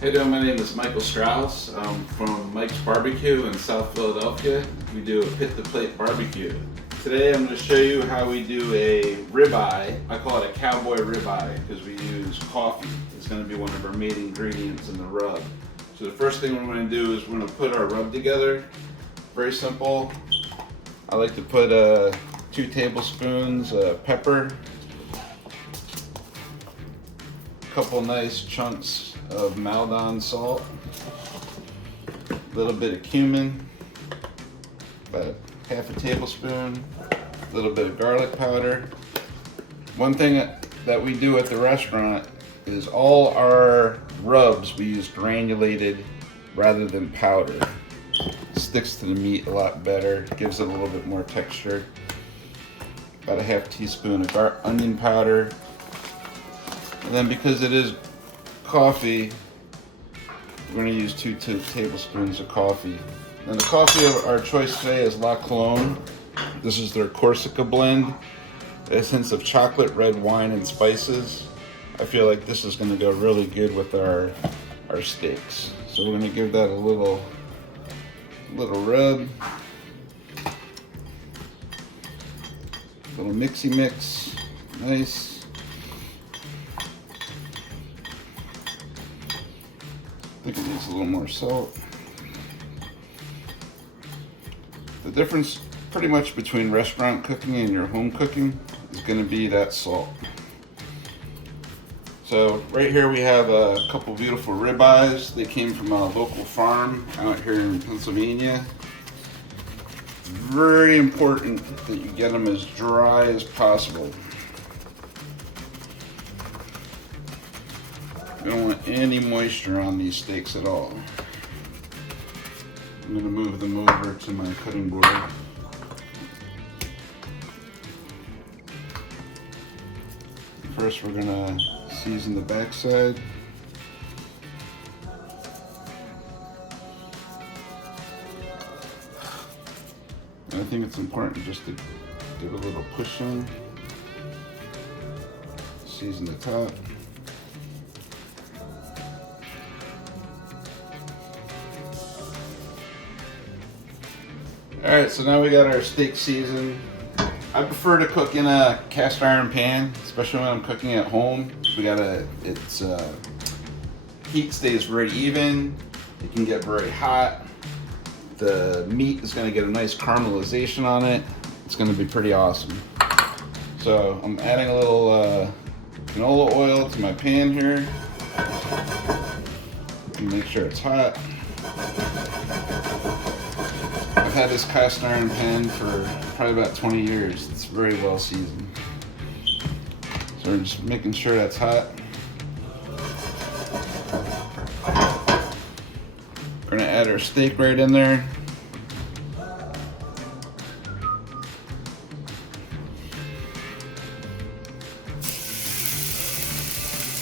Hey there, my name is Michael Strauss. I'm from Mike's BBQ in South Philadelphia. We do a pit-to-plate barbecue. Today I'm going to show you how we do a ribeye. I call it a cowboy ribeye because we use coffee. It's going to be one of our main ingredients in the rub. So the first thing we're going to do is we're going to put our rub together. Very simple. I like to put 2 tablespoons pepper, a couple nice chunks of Maldon salt, a little bit of cumin, about half a tablespoon, a little bit of garlic powder. One thing that we do at the restaurant is all our rubs we use granulated rather than powder. It sticks to the meat a lot better, gives it a little bit more texture. About a half teaspoon of onion powder. And then because it is coffee, we're going to use 2 tablespoons of coffee. And the coffee of our choice today is La Colombe. This is their Corsica blend. It has hints of chocolate, red wine, and spices. I feel like this is going to go really good with our steaks. So we're going to give that a little rub. Little mixy mix. Nice. I think it needs a little more salt. The difference pretty much between restaurant cooking and your home cooking is going to be that salt. So right here we have a couple beautiful ribeyes. They came from a local farm out here in Pennsylvania. Very important that you get them as dry as possible. I don't want any moisture on these steaks at all. I'm going to move them over to my cutting board. First we're going to season the backside. And I think it's important just to give a little push in. Season the top. Alright, so now we got our steak seasoned. I prefer to cook in a cast iron pan, especially when I'm cooking at home. Heat stays very even. It can get very hot. The meat is going to get a nice caramelization on it. It's going to be pretty awesome. So I'm adding a little canola oil to my pan here. Make sure it's hot. I've had this cast iron pan for probably about 20 years. It's very well seasoned. So we're just making sure that's hot. We're gonna add our steak right in there.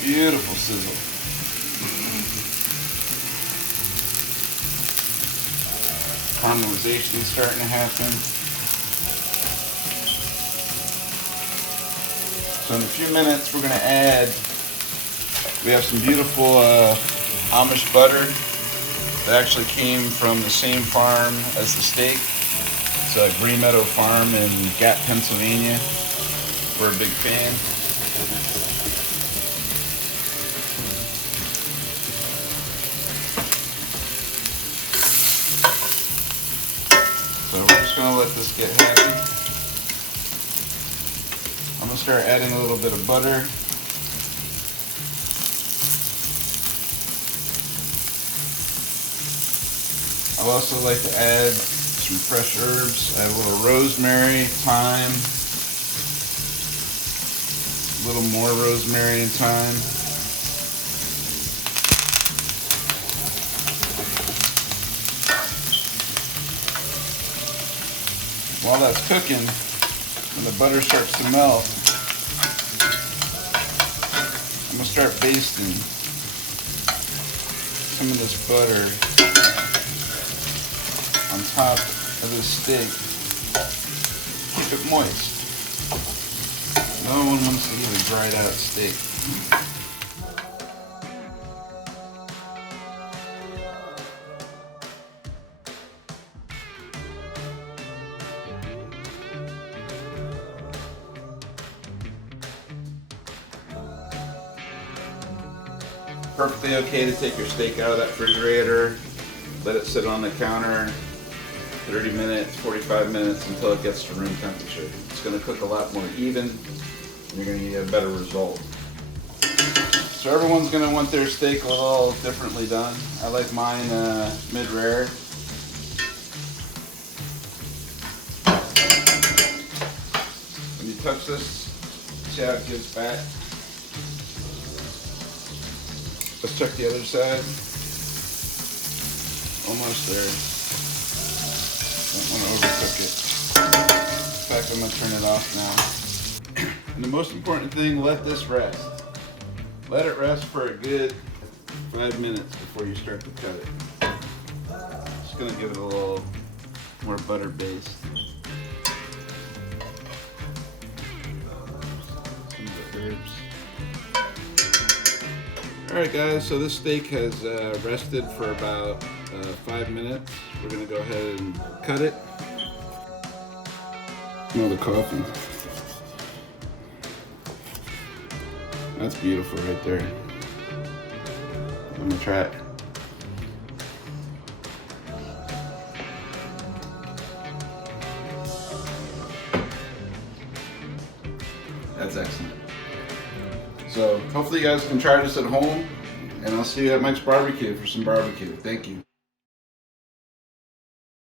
Beautiful sizzle. Caramelization is starting to happen. So in a few minutes we're going to add, we have some beautiful Amish butter that actually came from the same farm as the steak. It's a Green Meadow Farm in Gap, Pennsylvania. We're a big fan. So we're just going to let this get happy. I'm going to start adding a little bit of butter. I also like to add some fresh herbs. Add a little rosemary, thyme, a little more rosemary and thyme. While that's cooking, when the butter starts to melt, I'm going to start basting some of this butter on top of this steak. Keep it moist. No one wants to eat a dried out steak. Perfectly okay to take your steak out of that refrigerator, let it sit on the counter 30 minutes, 45 minutes until it gets to room temperature. It's going to cook a lot more even, and you're going to get a better result. So everyone's going to want their steak a little differently done. I like mine mid-rare. When you touch this, see how it gives back. Let's check the other side. Almost there. Don't want to overcook it. In fact, I'm going to turn it off now. And the most important thing, let this rest. Let it rest for a good 5 minutes before you start to cut it. Just going to give it a little more butter based. Some of the herbs. Alright guys, so this steak has rested for about 5 minutes. We're going to go ahead and cut it. Smell the coffee. That's beautiful right there. I'm going to try it. That's excellent. So hopefully you guys can try this at home, and I'll see you at Mike's Barbecue for some barbecue. Thank you.